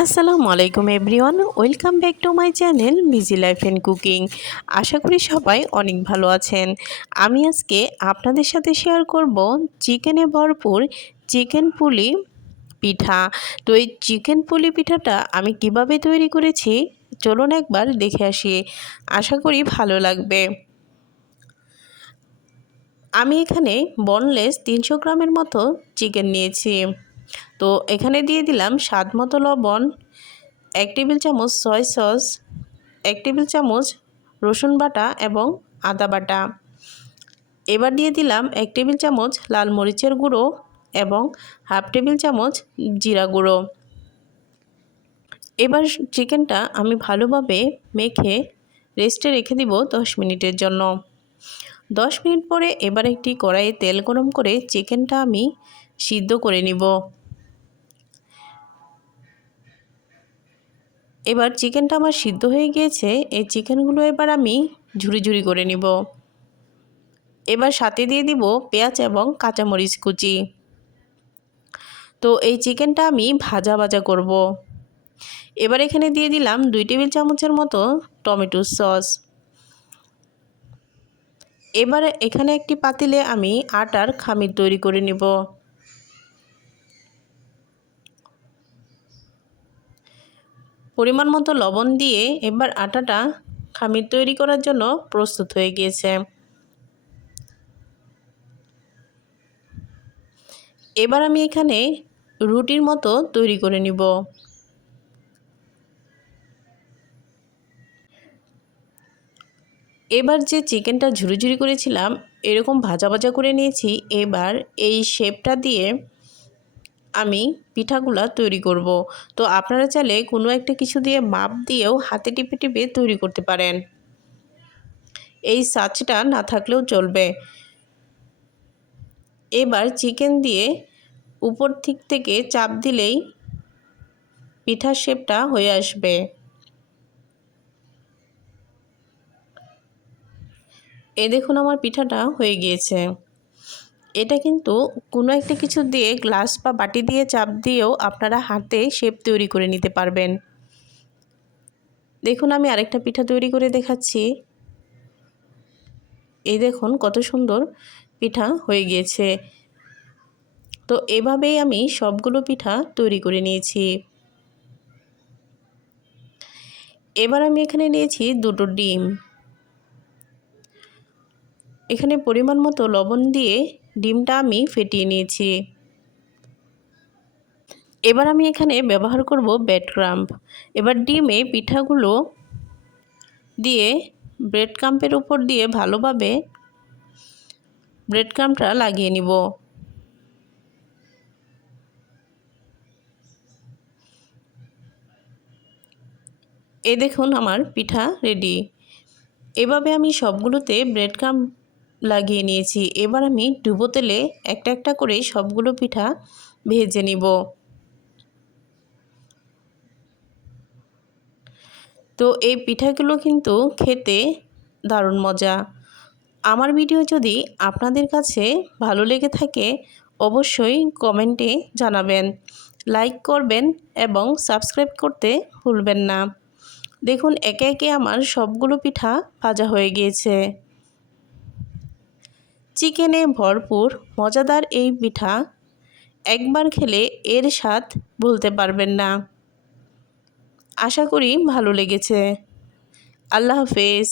আসসালামু আলাইকুম everyone, welcome back to my channel busy life and cooking. আশা করি সবাই অনেক ভালো আছেন। আমি আজকে আপনাদের সাথে শেয়ার করব চিকেনে ভরপুর চিকেন পুলি পিঠা। তো এই চিকেন পুলি পিঠাটা আমি কিভাবে তৈরি করেছি চলুন একবার দেখে আসি, আশা করি ভালো লাগবে। আমি এখানে বোনলেস 300 গ্রামের মতো চিকেন নিয়েছি। তো এখানে দিয়ে দিলাম স্বাদ মতো লবণ, 1 টেবিল চামচ সয়া সস, 1 টেবিল চামচ রসুন বাটা এবং আদা বাটা। এবার দিয়ে দিলাম 1 টেবিল চামচ লাল মরিচের গুঁড়ো এবং হাফ টেবিল চামচ জিরা গুঁড়ো। এবার চিকেনটা আমি ভালোভাবে মেখে রেস্টে রেখে দিব 10 মিনিটের জন্য। 10 মিনিট পরে এবার একটি কড়াইয়ে তেল গরম করে চিকেনটা আমি সিদ্ধ করে নিব। এবার চিকেনটা আমার সিদ্ধ হয়ে গিয়েছে। এই চিকেনগুলো এবার আমি ঝুরি ঝুরি করে নিব। এবার সাথে দিয়ে দিব পেঁয়াজ এবং কাঁচামরিচ কুচি। তো এই চিকেনটা আমি ভাজা ভাজা করব। এবার এখানে দিয়ে দিলাম 2 টেবিল চামচের মতো টমেটো সস। এবার এখানে একটি পাতিলে আমি আটার খামির তৈরি করে নিব। পরিমাণ মতো লবণ দিয়ে এবার আটাটা খামির তৈরি করার জন্য প্রস্তুত হয়ে গিয়েছে। এবার আমি এখানে রুটির মতো তৈরি করে নিব। এবার যে চিকেনটা ঝুরি ঝুরি করেছিলাম এরকম ভাজা ভাজা করে নিয়েছি। এবার এই শেপটা দিয়ে আমি পিঠাগুলা তৈরি করব। তো আপনারা চাইলে কোনো একটা কিছু দিয়ে মাপ দিয়েও হাতে টিপে টিপে তৈরি করতে পারেন, এই সাঁচটা না থাকলেও চলবে। এবার চিকেন দিয়ে উপর দিক থেকে চাপ দিলেই পিঠার শেপটা হয়ে আসবে। দেখুন আমার পিঠাটা হয়ে গিয়েছে। এটা কিন্তু কোনো একটা কিছু দিয়ে গ্লাস বা বাটি দিয়ে চাপ দিয়েও আপনারা হাতে শেপ তৈরি করে নিতে পারবেন। দেখুন আমি আরেকটা পিঠা তৈরি করে দেখাচ্ছি। এই দেখুন কত সুন্দর পিঠা হয়ে গিয়েছে। তো এভাবেই আমি সবগুলো পিঠা তৈরি করে নিয়েছি। এবার আমি এখানে নিয়েছি 2টো ডিম। এখানে পরিমাণ মতো লবণ দিয়ে ডিমটা আমি ফেটিয়ে নিয়েছি। এবার আমি এখানে ব্যবহার করব ব্রেড ক্রাম্ব। এবার ডিমে পিঠাগুলো দিয়ে ব্রেড ক্রাম্বের উপর দিয়ে ভালোভাবে ব্রেড ক্রাম্বটা লাগিয়ে নিব। এই দেখুন আমার পিঠা রেডি। এভাবে আমি সবগুলোতে ব্রেড ক্রাম্ব লাগিয়ে নিয়েছি। এবার আমি ডুবো তেলে একটা একটা করে সবগুলো পিঠা ভেজে নিব। তো এই পিঠাগুলো কিন্তু খেতে দারুণ মজা। আমার ভিডিও যদি আপনাদের কাছে ভালো লেগে থাকে অবশ্যই কমেন্টে জানাবেন, লাইক করবেন এবং সাবস্ক্রাইব করতে ভুলবেন না। দেখুন একে একে আমার সবগুলো পিঠা ভাজা হয়ে গিয়েছে। চিকেনে ভরপুর মজাদার এই পিঠা একবার খেলে এর স্বাদ ভুলতে পারবেন না। আশা করি ভালো লেগেছে। আল্লাহ হাফেজ।